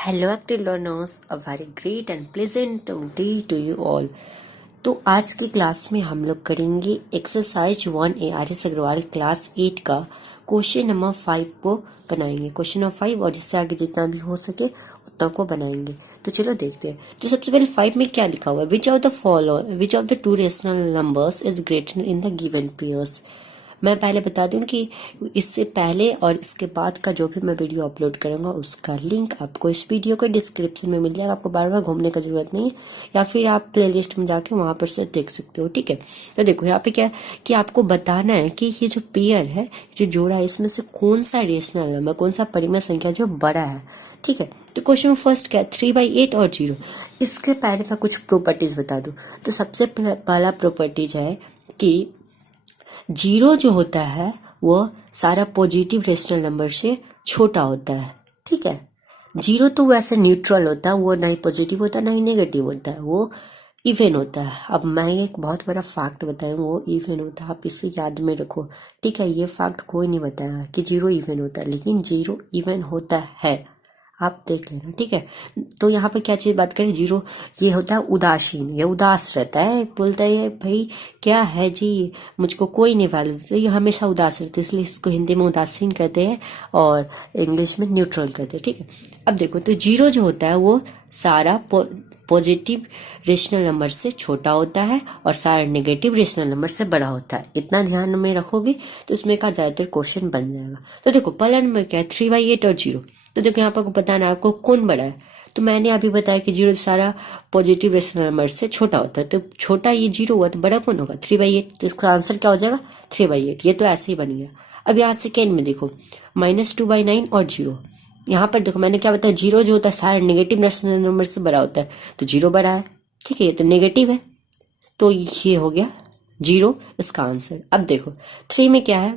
Hello active learners, a very great and pleasant day to you all. तो आज की class में हम लोग करेंगे exercise 1A R S Agarwal class 8 का क्वेश्चन नंबर 5 को बनाएंगे। क्वेश्चन नंबर 5 और इससे आगे जितना भी हो सके उतना को बनाएंगे। तो चलो देखते हैं। तो सबसे पहले 5 में क्या लिखा हुआ है, which of the two rational numbers is greater in the given pairs. मैं पहले बता दूं कि इससे पहले और इसके बाद का जो भी मैं वीडियो अपलोड करूंगा उसका लिंक आपको इस वीडियो के डिस्क्रिप्शन में मिल जाएगा। आपको बार बार घूमने का जरूरत नहीं है, या फिर आप प्लेलिस्ट में जाके वहां पर से देख सकते हो। ठीक है, तो देखो यहाँ पे क्या है कि आपको बताना है कि ये जो पेयर है, जो जोड़ा है, इसमें से कौन सा रेशनल नंबर, कौन सा परिमेय संख्या जो बड़ा है। ठीक है, तो क्वेश्चन फर्स्ट क्या है, 3/8 और 0। इसके पहले मैं कुछ प्रॉपर्टीज बता दूं। तो सबसे पहला प्रॉपर्टीज है कि 0 जो होता है वो सारा पॉजिटिव रेशनल नंबर से छोटा होता है। ठीक है, 0 तो वैसे न्यूट्रल होता है, वो ना ही पॉजिटिव होता है ना ही नेगेटिव होता है, वो इवन होता है। अब मैं एक बहुत बड़ा फैक्ट बताऊँ, वो इवन होता है, आप इसे याद में रखो। ठीक है, ये फैक्ट कोई नहीं बताया कि 0 इवन होता है, लेकिन 0 इवन होता है, आप देख लेना। ठीक है, तो यहाँ पे क्या चीज बात करें, 0 ये होता है उदासीन, ये उदास रहता है, बोलता है भाई क्या है जी, मुझको कोई नहीं वैल्यू देता, ये हमेशा उदास रहता है, इसलिए इसको हिंदी में उदासीन कहते हैं और इंग्लिश में न्यूट्रल कहते हैं। ठीक है, अब देखो, तो 0 जो होता है वो सारा पॉजिटिव रेशनल नंबर से छोटा होता है और सारा नेगेटिव रेशनल नंबर से बड़ा होता है। इतना ध्यान में रखोगे तो इसमें का ज्यादातर क्वेश्चन बन जाएगा। तो देखो पहला नंबर क्या है, 3/8 और 0। तो देखो यहाँ पर बताना है आपको कौन बड़ा है। तो मैंने अभी बताया कि 0 सारा पॉजिटिव रेशनल नंबर से छोटा होता है, तो छोटा ये 0 हुआ तो बड़ा कौन होगा, 3/8। तो इसका आंसर क्या हो जाएगा, 3/8। ये तो ऐसे ही बन गया। अब यहाँ सेकेंड में देखो, -2/9 और 0। यहाँ पर देखो मैंने क्या बताया, 0 जो होता है सारे नेगेटिव रेशनल नंबर से बड़ा होता है, तो 0 बड़ा है। ठीक है, ये तो नेगेटिव है, तो ये हो गया 0 इसका आंसर। अब देखो 3 में क्या है,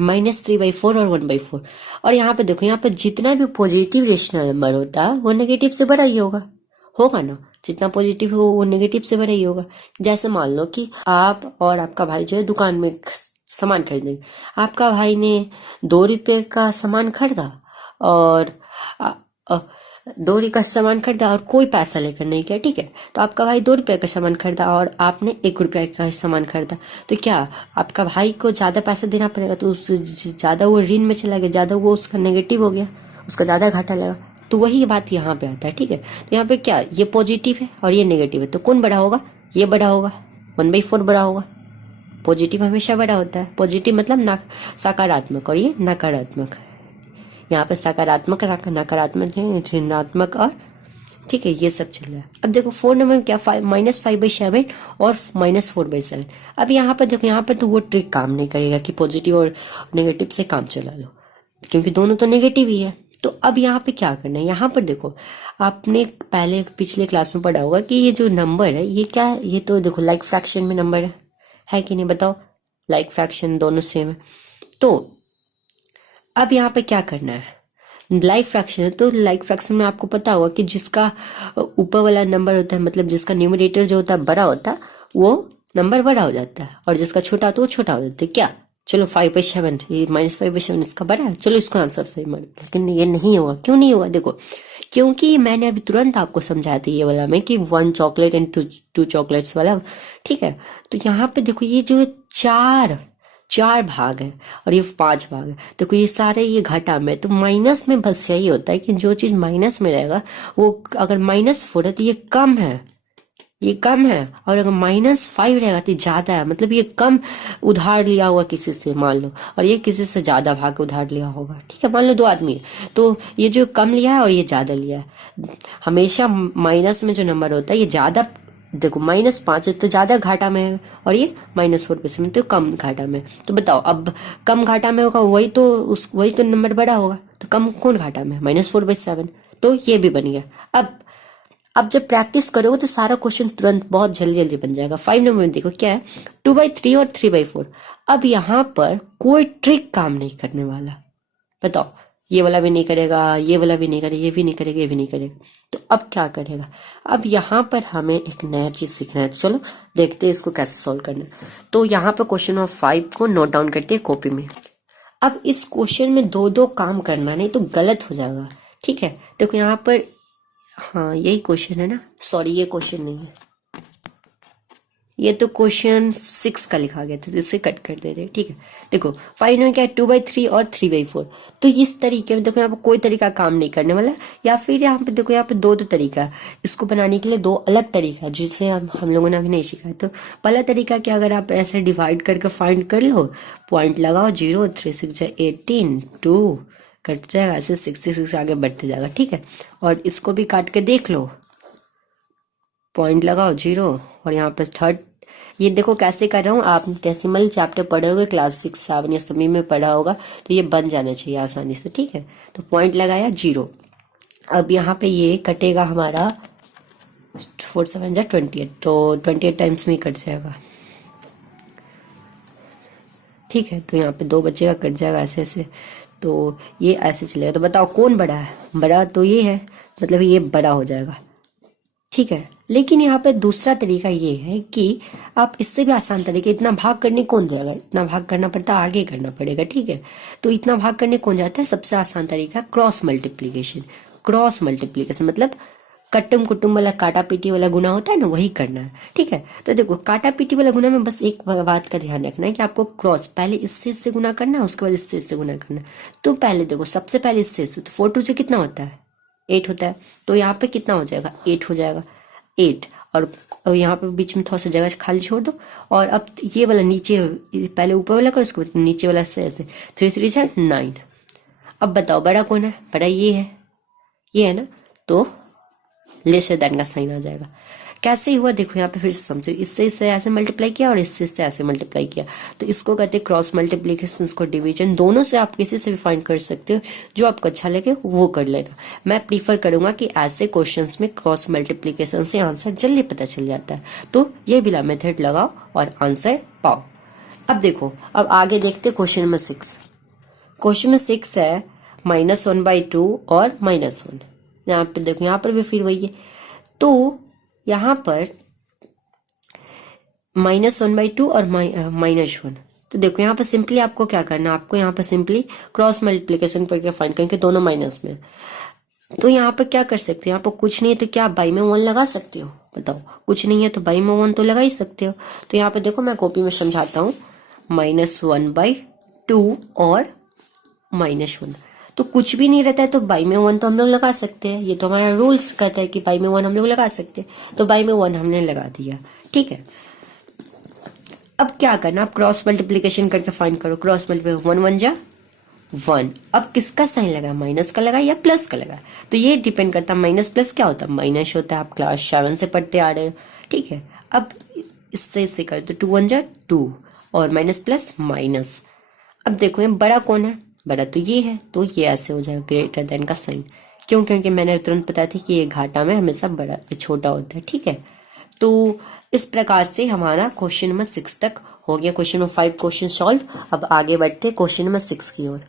-3/4 और 1/4। और यहाँ पे देखो, यहाँ पे जितना भी पॉजिटिव रेशनल नंबर होता है वो नेगेटिव से बड़ा ही होगा ना। जितना पॉजिटिव हो वो नेगेटिव से बड़ा ही होगा। जैसे मान लो कि आप और आपका भाई जो है दुकान में सामान खरीदेंगे, आपका भाई ने 2 रुपए का सामान खरीदा और 2 रुपए का सामान खरीदा और कोई पैसा लेकर नहीं गया। ठीक है, तो आपका भाई 2 रुपए का सामान खरीदा और आपने 1 रुपए का सामान खरीदा, तो क्या आपका भाई को ज्यादा पैसा देना पड़ेगा, तो उस ज्यादा वो ऋण में चला गया, ज्यादा वो उसका नेगेटिव हो गया, उसका ज्यादा घाटा लगा। तो वही बात यहाँ पे आता है। ठीक है, तो यहाँ पे क्या, ये पॉजिटिव है और ये नेगेटिव है, तो कौन बड़ा होगा, ये बड़ा होगा, 1/4 बड़ा होगा। पॉजिटिव हमेशा बड़ा होता है, पॉजिटिव मतलब सकारात्मक, और ये नकारात्मक। यहाँ पे सकारात्मक, नकारात्मक, ऋणात्मक और ठीक है, ये सब चल रहा है। अब देखो 4 नंबर में क्या, -5/7 और -4/7। अब यहाँ पर देखो, यहाँ पर तो वो ट्रिक काम नहीं करेगा कि पॉजिटिव और नेगेटिव से काम चला लो, क्योंकि दोनों तो नेगेटिव ही है। तो अब यहाँ पे क्या करना है, यहाँ पर देखो आपने पहले पिछले क्लास में पढ़ा होगा कि ये जो नंबर है ये क्या है, ये तो देखो लाइक फ्रैक्शन में नंबर है कि नहीं, बताओ। लाइक फ्रैक्शन दोनों सेम है। तो अब यहाँ पे क्या करना है, लाइक फ्रैक्शन है, तो लाइक फ्रैक्शन में आपको पता होगा कि जिसका ऊपर वाला नंबर होता है, मतलब जिसका न्यूमरेटर जो होता है बड़ा होता है, वो नंबर बड़ा हो जाता है, और जिसका छोटा होता है वो छोटा हो जाता है। क्या, चलो 5/7, ये -5/7 इसका बड़ा है, चलो इसको आंसर सही मान, लेकिन ये नहीं होगा। क्यों नहीं होगा, देखो क्योंकि मैंने अभी तुरंत आपको समझाया था ये वाला में कि 1 चॉकलेट एंड 2 चॉकलेट्स वाला। ठीक है, तो यहाँ पे देखो ये जो चार भाग है और ये 5 भाग है, देखो ये सारे ये घटा में, तो माइनस में बस यही होता है कि जो चीज माइनस में रहेगा वो, अगर -4 है तो ये कम है, ये कम है, और अगर -5 रहेगा तो ज्यादा है, मतलब ये कम उधार लिया हुआ किसी से मान लो, और ये किसी से ज्यादा भाग उधार लिया होगा। ठीक है, मान लो 2 आदमी है, तो ये जो कम लिया है और ये ज्यादा लिया है, हमेशा माइनस में जो नंबर होता है ये ज्यादा, देखो -5 है तो ज्यादा घाटा में है, और ये -4 में तो कम घाटा में। तो बताओ, अब कम घाटा में होगा वही तो नंबर बड़ा होगा, तो कम कौन घाटा में, -4/7। तो ये भी बन गया। अब जब प्रैक्टिस करोगे तो सारा क्वेश्चन तुरंत बहुत जल्दी जल्दी बन जाएगा। 5 नंबर में देखो क्या है, 2/3 और 3/4। अब यहाँ पर कोई ट्रिक काम नहीं करने वाला, बताओ, ये वाला भी नहीं करेगा, ये वाला भी नहीं करेगा, ये भी नहीं करेगा, ये भी नहीं करेगा। तो अब क्या करेगा, अब यहाँ पर हमें एक नया चीज सीखना है। तो चलो देखते हैं इसको कैसे सॉल्व करना है। तो यहाँ पर क्वेश्चन नंबर 5 को नोट डाउन करते हैं कॉपी में। अब इस क्वेश्चन में 2 काम करना, नहीं तो गलत हो जाएगा। ठीक है, देखो यहाँ पर, हाँ यही क्वेश्चन है ना, सॉरी ये क्वेश्चन नहीं है, ये तो क्वेश्चन 6 का लिखा गया था, तो इसे कट कर दे रहे। ठीक है, देखो फाइंड में क्या है 2/3 और 3/4। तो इस तरीके में देखो यहाँ पर कोई तरीका काम नहीं करने वाला, या फिर यहाँ पे देखो यहाँ पे दो तरीका है इसको बनाने के लिए, दो अलग तरीका है जिसे हम लोगों ने अभी नहीं सीखा है। तो पहला तरीका क्या, अगर आप ऐसे डिवाइड करके फाइंड कर लो, पॉइंट लगाओ 0, 3 6 18, 2 कट जाएगा, ऐसे 66 आगे बढ़ते जाएगा। ठीक है, और इसको भी काट के देख लो, पॉइंट लगाओ 0, और यहाँ पर थर्ड, ये देखो कैसे कर रहा हूँ, आप डेसिमल चैप्टर पढ़े हुए क्लास 6 7 या सभी में पढ़ा होगा, तो ये बन जाना चाहिए आसानी से। ठीक है, तो पॉइंट लगाया 0, अब यहाँ पे ये कटेगा हमारा 4 7 जा 28, तो 28 टाइम्स में ही कट जाएगा। ठीक है, तो यहाँ पे 2 बचेगा, कट जाएगा ऐसे ऐसे, तो ये ऐसे चलेगा। तो बताओ कौन बड़ा है, बड़ा तो ये है, मतलब ये बड़ा हो जाएगा। ठीक है, लेकिन यहाँ पे दूसरा तरीका ये है कि आप इससे भी आसान तरीके, इतना भाग करने कौन जाएगा, इतना भाग करना पड़ता है, आगे करना पड़ेगा। ठीक है, तो इतना भाग करने कौन जाता है, सबसे आसान तरीका क्रॉस मल्टीप्लीकेशन। क्रॉस मल्टीप्लीकेशन मतलब कट्टम कुटुम वाला काटा पीटी वाला गुना होता है ना, वही करना है। ठीक है, तो देखो काटा पीटी वाला गुना में बस एक बात का ध्यान रखना है कि आपको क्रॉस पहले इससे गुना करना है, उसके बाद इससे गुना करना है। तो पहले देखो, सबसे पहले इससे, तो 4 2 से कितना होता है 8 होता है, तो यहाँ पे कितना हो जाएगा 8 हो जाएगा, 8, और यहाँ पे बीच में थोड़ा सा जगह खाली छोड़ दो, और अब ये वाला नीचे, पहले ऊपर वाला करो, उसको नीचे वाला से ऐसे 3 3 6 9। अब बताओ बड़ा कौन है, बड़ा ये है ना, तो लेसर देन का साइन आ जाएगा। कैसे हुआ देखो यहाँ पे फिर से समझो, इससे ऐसे मल्टीप्लाई किया और इससे ऐसे मल्टीप्लाई किया, तो इसको कहते हैं क्रॉस मल्टीप्लीकेशन, इसको डिवीजन। दोनों से आप किसी से भी फाइंड कर सकते हो, जो आपको अच्छा लगे वो कर लेना। मैं प्रीफर करूंगा कि ऐसे क्वेश्चंस में क्रॉस मल्टीप्लीकेशन से आंसर जल्दी पता चल जाता है, तो ये बिला मेथड लगाओ और आंसर पाओ। अब देखो, अब आगे देखते क्वेश्चन नंबर 6। क्वेश्चन नंबर 6 है -1/2 और -1। यहाँ पर देखो, यहाँ पर भी फिर वही है, तो यहाँ पर -1/2 और -1। तो देखो यहाँ पर सिंपली आपको क्या करना है, आपको यहाँ पर सिंपली क्रॉस मल्टीप्लिकेशन करके फाइंड करेंगे, दोनों माइनस में। तो यहाँ पर क्या कर सकते हो, यहाँ पर कुछ नहीं है तो क्या आप बाई में 1 लगा सकते हो, बताओ कुछ नहीं है तो बाई में 1 तो लगा ही सकते हो। तो यहाँ पर देखो मैं कॉपी में समझाता हूँ, -1/2 और -1, तो कुछ भी नहीं रहता है तो बाई में 1 तो हम लोग लगा सकते हैं, ये तो हमारा रूल्स कहता है कि बाई में 1 हम लोग लगा सकते हैं, तो बाई में 1 हमने लगा दिया। ठीक है, अब क्या करना, आप क्रॉस मल्टीप्लिकेशन करके फाइंड करो, क्रॉस मल्टीप्लिकेशन 1 1 जा 1। अब किसका साइन लगा, माइनस का लगा या प्लस का लगा, तो ये डिपेंड करता है, माइनस प्लस क्या होता है, माइनस होता है, आप क्लास 7 से पढ़ते आ रहे हो। ठीक है, अब इससे कर तो 2 1 जा 2 और माइनस प्लस माइनस। अब देखो ये बड़ा कौन है, बड़ा तो ये है, तो ये ऐसे हो जाएगा ग्रेटर देन का साइन, क्यों, क्योंकि मैंने तुरंत बताया था कि ये घाटा में हमेशा बड़ा छोटा होता है। ठीक है, तो इस प्रकार से हमारा क्वेश्चन नंबर 6 तक हो गया। Question number 5 question solve. अब आगे बढ़ते क्वेश्चन नंबर 6 की ओर।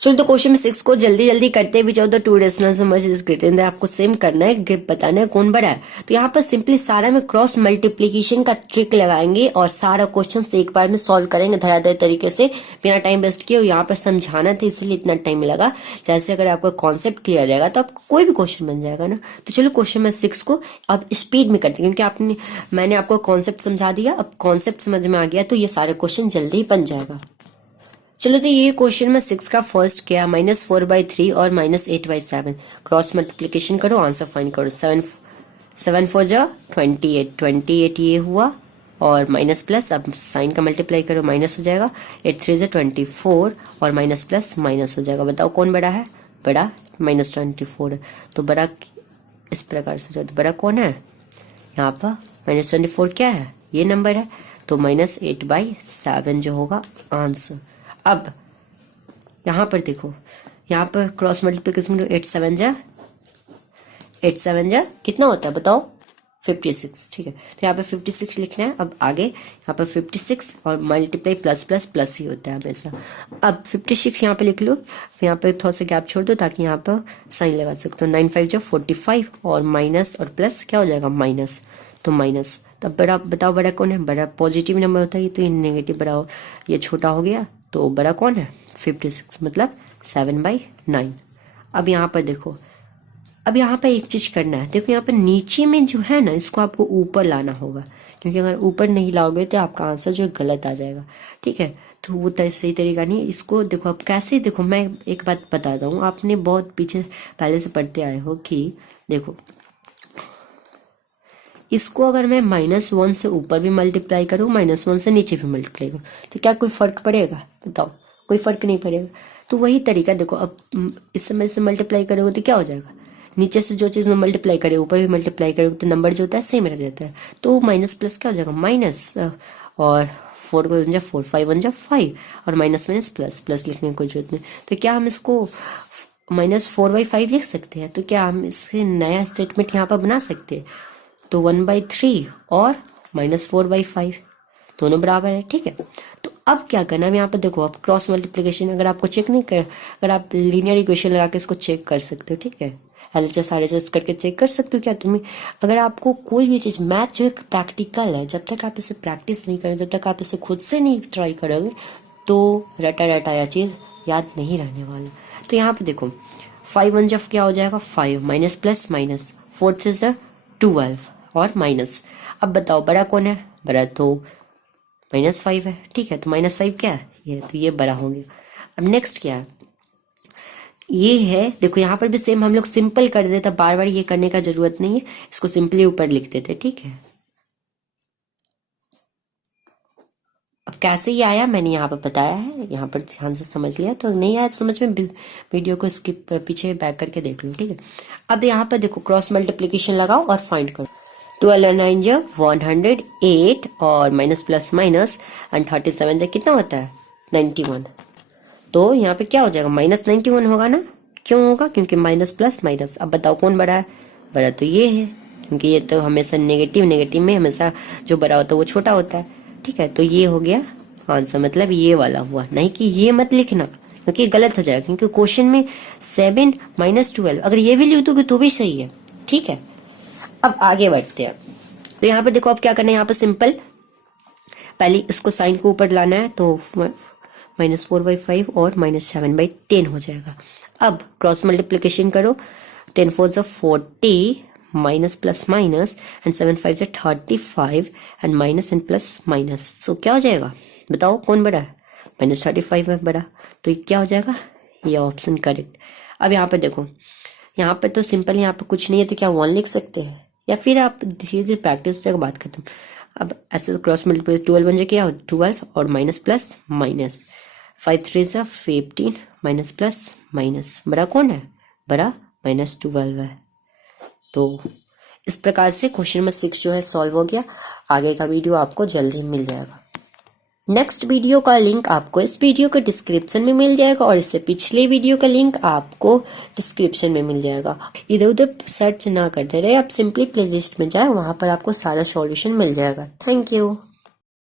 चलो तो क्वेश्चन नंबर 6 को जल्दी जल्दी करते हैं, which of the two rational numbers is greater than, आपको सेम करना है, बताना है कौन बड़ा है। तो यहाँ पर सिंपली सारा में क्रॉस मल्टीप्लीकेशन का ट्रिक लगाएंगे और सारा क्वेश्चन एक बार में सॉल्व करेंगे धराधर तरीके से, बिना टाइम वेस्ट किए। यहाँ पर समझाना था इसलिए इतना टाइम लगा, जैसे अगर आपका कॉन्सेप्ट क्लियर रहेगा तो आपको कोई भी क्वेश्चन बन जाएगा ना। तो चलो क्वेश्चन नंबर 6 को अब स्पीड में करते हैं, क्योंकि मैंने आपको कॉन्सेप्ट समझा दिया, अब कॉन्सेप्ट समझ में आ गया तो ये सारे क्वेश्चन जल्दी ही बन जाएगा। चलो तो ये क्वेश्चन में 6 का फर्स्ट क्या, -4/3 और -8/7। क्रॉस मल्टीप्लिकेशन करो, आंसर फाइंड करो। 7 4 जा 28 ये हुआ, और माइनस प्लस, अब साइन का मल्टीप्लाई करो, माइनस हो जाएगा। 8 3 जा 24 और माइनस प्लस माइनस हो जाएगा। बताओ कौन बड़ा है, बड़ा -24 है, तो बड़ा इस प्रकार से हो जाता है। बड़ा कौन है, यहाँ पर -24 क्या है, ये नंबर है, तो -8/7 जो होगा आंसर। अब यहाँ पर देखो, यहाँ पर क्रॉस मल्टीप्लिकेशन 8 7 जा कितना होता है बताओ, 56। ठीक है, तो यहाँ पे 56 लिखना है। अब आगे यहाँ पर 56 और मल्टीप्लाई प्लस ही होता है हमेशा। अब 56 यहाँ पे लिख लो, यहाँ पे थोड़ा सा गैप छोड़ दो ताकि यहाँ पर साइन लगा सकते हो। 9 5 जा 45 और माइनस और प्लस क्या हो जाएगा, माइनस, तो माइनस। तब बड़ा बताओ, बड़ा कौन है, बड़ा पॉजिटिव नंबर होता है, तो ये नेगेटिव बड़ा हो, ये छोटा हो गया, तो बड़ा कौन है 56, मतलब 7/9। अब यहाँ पर देखो, अब यहाँ पे एक चीज करना है, देखो यहाँ पर नीचे में जो है ना इसको आपको ऊपर लाना होगा, क्योंकि अगर ऊपर नहीं लाओगे तो आपका आंसर जो है गलत आ जाएगा। ठीक है, तो वो सही तरीका नहीं। इसको देखो अब कैसे, देखो मैं एक बात बताता हूँ, आपने बहुत पीछे पहले से पढ़ते आए हो कि देखो इसको अगर मैं -1 से ऊपर भी मल्टीप्लाई करूँ, -1 से नीचे भी मल्टीप्लाई करूँ, तो क्या कोई फर्क पड़ेगा? बताओ, कोई फर्क नहीं पड़ेगा। तो वही तरीका देखो, अब इस समय से मल्टीप्लाई करोगे तो क्या हो जाएगा, नीचे से जो चीज में मल्टीप्लाई करे ऊपर भी मल्टीप्लाई करोगे तो नंबर जो होता है सेम रह जाता है। तो माइनस प्लस क्या हो जाएगा, माइनस, और 4 को 1 4, 5 1 5, और माइनस माइनस प्लस, प्लस लिखने की कोई जरूरत नहीं। तो क्या हम इसको -4/5 लिख सकते हैं? तो क्या हम इसके नया स्टेटमेंट यहाँ पर बना सकते हैं? तो 1/3 और -4/5 दोनों बराबर है। ठीक है, तो अब क्या करना है, यहाँ पर देखो, आप क्रॉस मल्टीप्लिकेशन अगर आपको चेक नहीं कर, अगर आप लीनियर इक्वेशन लगा के इसको चेक कर सकते हो। ठीक है, LHS RHS करके चेक कर सकते हो क्या तुम्हें। अगर आपको कोई भी चीज, मैथ जो एक प्रैक्टिकल है, जब तक आप इसे प्रैक्टिस नहीं करें, जब तक आप इसे खुद से नहीं ट्राई करोगे तो रटा रटाया चीज याद नहीं रहने वाला। तो यहाँ पे देखो 5 1 जब क्या हो जाएगा, 5 माइनस प्लस माइनस, 4 से 12 और माइनस। अब बताओ बड़ा कौन है, बड़ा तो -5 है। ठीक है, तो -5 क्या है, ये, तो ये बड़ा हो गया। अब नेक्स्ट क्या है, ये है, देखो यहाँ पर भी सेम हम लोग सिंपल कर देते, बार बार ये करने का जरूरत नहीं है, इसको सिंपली ऊपर लिख देते। ठीक है, अब कैसे ये आया मैंने यहाँ पर बताया है, यहाँ पर ध्यान से समझ लिया। तो नहीं आया समझ में, वीडियो को स्किप पीछे बैक करके देख लो। ठीक है, अब यहाँ पर देखो क्रॉस मल्टीप्लीकेशन लगाओ और फाइंड करो। 12 और 9 जो 108 और माइनस प्लस माइनस एंड 37 जो कितना होता है, 91। तो यहाँ पे क्या हो जाएगा, -91 होगा ना। क्यों होगा, क्योंकि माइनस प्लस माइनस। अब बताओ कौन बड़ा है, बड़ा तो ये है, क्योंकि ये तो हमेशा नेगेटिव में हमेशा जो बड़ा होता है वो छोटा होता है। ठीक है, तो ये हो गया आंसर, मतलब ये वाला हुआ, नहीं कि ये मत लिखना क्योंकि गलत हो जाएगा, क्योंकि क्वेश्चन में 7 -12 अगर ये भी लिख दोगे तो भी सही है। ठीक है, अब आगे बढ़ते हैं। तो यहाँ पर देखो अब क्या करना है, यहाँ पर सिंपल पहले इसको साइन को ऊपर लाना है, तो -4/5 और -7/10 हो जाएगा। अब क्रॉस मल्टीप्लिकेशन करो, 10 4 जो 40, माइनस प्लस माइनस एंड 7 5 जो 35 and minus and plus minus. So क्या हो जाएगा, बताओ कौन बड़ा है, -35 है बड़ा। तो ये क्या हो जाएगा, ये ऑप्शन करेक्ट। अब यहाँ पर देखो, यहाँ पर तो सिंपल, यहाँ पर कुछ नहीं है, तो क्या 1 लिख सकते हैं, या फिर आप धीरे धीरे प्रैक्टिस हो जाएगा, बात खत्म। अब ऐसे क्रॉस मल्टीप्लिकेशन 12 बन जाए क्या, 12 और माइनस प्लस माइनस, 5 3 से 15 माइनस प्लस माइनस, बड़ा कौन है, बड़ा -12 है। तो इस प्रकार से क्वेश्चन नंबर 6 जो है सॉल्व हो गया। आगे का वीडियो आपको जल्द ही मिल जाएगा। नेक्स्ट वीडियो का लिंक आपको इस वीडियो के डिस्क्रिप्शन में मिल जाएगा, और इससे पिछले वीडियो का लिंक आपको डिस्क्रिप्शन में मिल जाएगा। इधर उधर सर्च ना करते रहे, आप सिंपली प्लेलिस्ट में जाए, वहां पर आपको सारा सॉल्यूशन मिल जाएगा। Thank you.